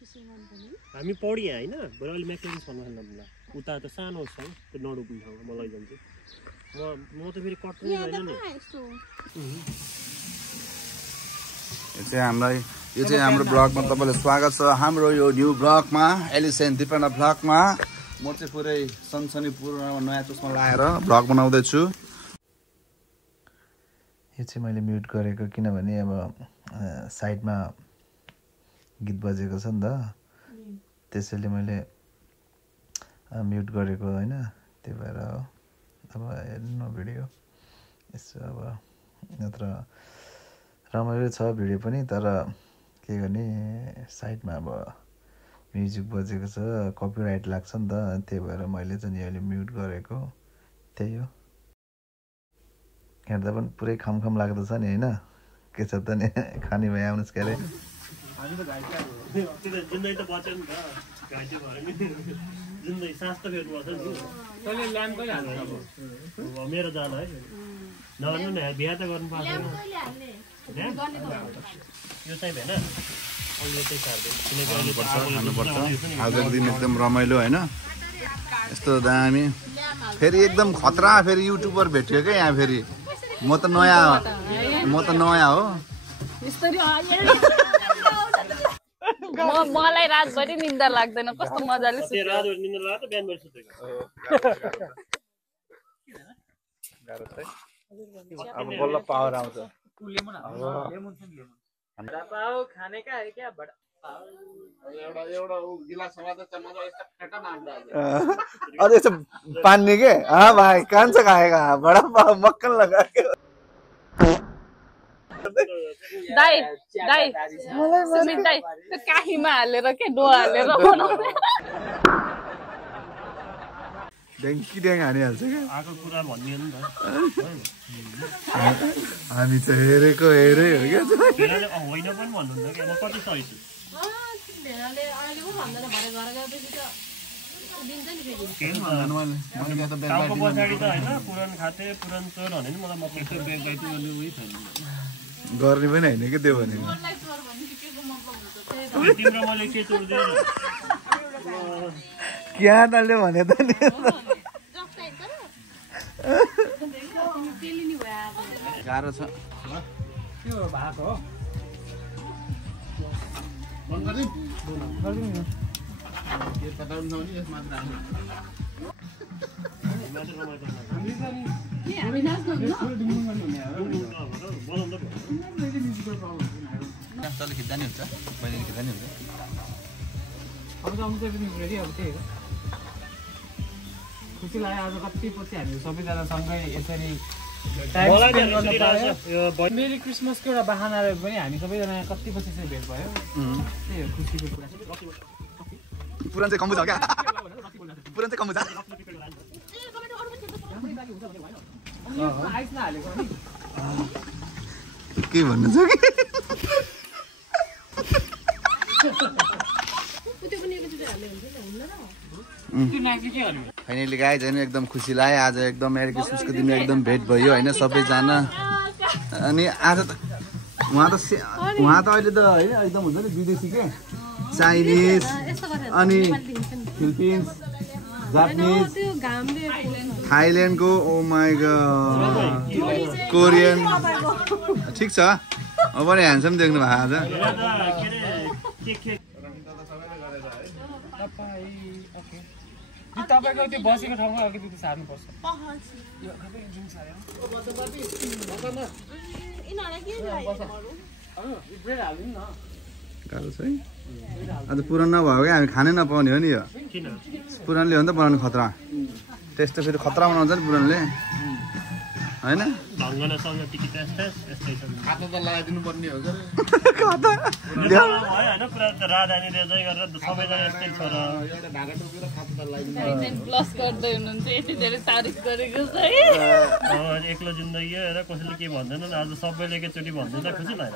हामी पढी हैन बरु अलि मेक्यानिक्स भन्नु ल उता त सानो छ त्यो नडुब्ने ठाउँमा म लैजान्छु म त फेरि कट्नु हैन नि यो चाहिँ हाम्रो ब्लगमा तपाईलाई स्वागत छ हाम्रो यो न्यू ब्लगमा एलिसेन दिपेन्ड ब्लगमा म चाहिँ पुरै सनसनीपूर्ण नयाँ चस्मा लगाएर ब्लग बनाउँदै छु यो चाहिँ मैले म्युट गरेको किनभने अब साइडमा गीत बजेको छ नि त त्यसैले मैले म्युट गरेको हैन त्यही भएर अब हेर्नु भिडियो यसो अब नत्र रमाइलो छ भिडियो पनि तर के गर्ने साइडमा अब म्युजिक बजेको छ कपिराइट लाग्छ नि त त्यही भएर मैले चाहिँ अहिले म्युट गरेको त्यही हो हेर्दा पनि पुरै खमखम लाग्दो छ नि हैन के छ त नि खाने भए आउनुस् के अरे हामी त घाइते जिन्दगी त बच्यो नि त घाइते भएर नि जिन्दगी सास त फेर्नु पर्छ नि तैले ल्याम्प कहिले हाल्नु अब मेरो जान है नभन्नु न बिहा त गर्नु पर्दैन यो चाहिँ भएन अहिले चाहिँ सार्दै किनकि अहिले त खानुपर्छ आजको दिन एकदम रमाइलो हैन यस्तो दामी फेरि एकदम खतरा फेरि युट्युबर भेट्यो के यहाँ फेरि म त नयाँ हो मलाई रातभरि निन्दा लाग्दैन कस्तो मजाले त्यो रातभरि निन्दा लाग्छ बिहान भरि सुतेको गाह्रो छ अब बल्ल पावर आउँछ पाउ खाने का है क्या बड़ा एउटा गिलासमा त चम्मच यस्तो फेटा नाम्दा अरे यस्तो पानी के हाँ भाई कान से खाएगा बड़ा पाव मक्खन लगा के दाइ सुमित दाइ त्यो काहीमा हालेर के डोहा हालेर बनाउने ड्याङ्की ड्याङ हानिहाल्छ क्या आएको कुरा भन्ने नि त हामी चाहिँ हेरेको हेरै हो क्या भेडाले होइन पनि भन्नुहुन्न क्या म कति सही छु टाउको पछाडि त होइन पुरान खाते पुरान चोर भने नि मलाई मतलब ब्याग गाइड गर्ने उही छैन गर्ने पनि होइन कि त्यो भनेको तिम्रो मैले के चोर दिएँ क्या दाले भने त नि गाह्रो छ त्यो भएको हो तल खिच्दा नि हुन्छ मैले खिच्दा नि हुन्छ अब त आउँछ रेडी अब त्यही हो खुसी लाग्यो आज कति पछि हामी सबैजना सँगै यसरी मेरी क्रिसमसको एउटा बहानाले पनि हामी सबैजना कति पछि चाहिँ भेट भयो त्यही हो खुसीको कुरा पुरान चाहिँ कम्बु छ क्या पुरान चाहिँ कम्बु छ के भन्नु छ कि फाइनली गाइज होइन एकदम खुसी लाग्यो आज एकदम मेरी क्रिसमसको दिन एकदम भेट भयो होइन सबैजना अनि आज त उहाँ त अहिले त होइन एकदम हुन्छ नि विदेशी के चाइनिज अनि फिलिपिन्स जापानिज थाइल्यान्डको ओ माई गॉड कोरियन ठिक छ अब पनि ह्यान्डसम देख्नु भएको आज तपाईँको त्यो बसेको ठाउँमा अलिकति सार्नुपर्छ गाह्रो छ है आज पुरान नभएको क्या हामी खानै नपाउने हो नि यो पुरानले हो नि त बनाउनु खतरा टेस्ट त फेरि खतरा बनाउँछ नि पुरानले होइन खाता त लगाइदिनु पर्ने हो एक्लो जिन्दगी हेर कसैले के भन्दैन आज सबैले एकचोटि भन्दैन खुसी लाग्यो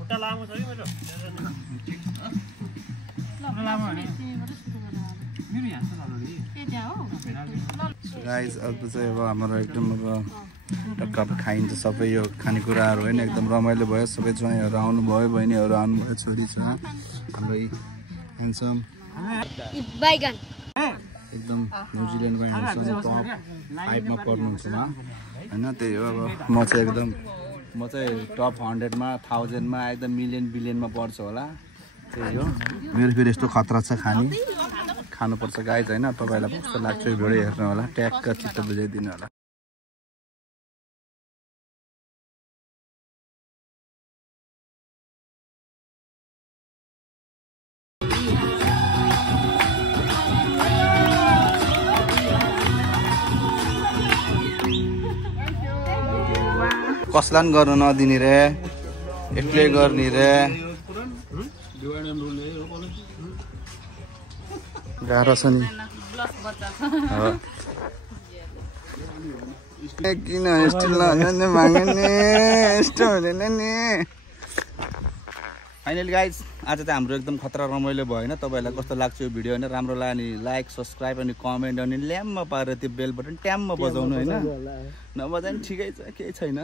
खुट्टा लामो छ कि मेरो लामो भने गाइस अब चाहिँ अब हाम्रो एकदम अब टक्क खाइन्छ सबै यो खानेकुराहरू होइन एकदम रमाइलो भयो सबै ज्वाइँहरू आउनुभयो बहिनीहरू आउनुभयो छोरी छ हाम्रो ह्यान्डसम एकदम न्युजिल्यान्डमा ह्यान्डसम टप 5 मा पर्नुहुन्छ होइन त्यही हो अब म चाहिँ टप 100 मा 1000 मा एकदम मिलियन बिलियनमा पर्छ होला त्यही हो मेरो फेरि यस्तो खतरा छ खानुपर्छ गाइज होइन तपाईँलाई कस्तो लाग्छ यो भिडियो हेर्नु होला ट्याक्क चित्त बुझाइदिनु होला कसलाई पनि गर्नु नदिने रे एक्लै गर्ने रे गाह्रो छ नि किन स्टिल नहुने माग्ने यस्तो हुँदैन नि फाइनली गाइज आज त हाम्रो एकदम खतरा रमाइलो भयो होइन तपाईँलाई कस्तो लाग्छ यो भिडियो होइन राम्रो लाग्यो अनि लाइक सब्सक्राइब अनि कमेन्ट अनि ल्याम्म पारेर त्यो बेल बटन ट्याम्म बजाउनु होइन नबजाए पनि ठिकै छ केही छैन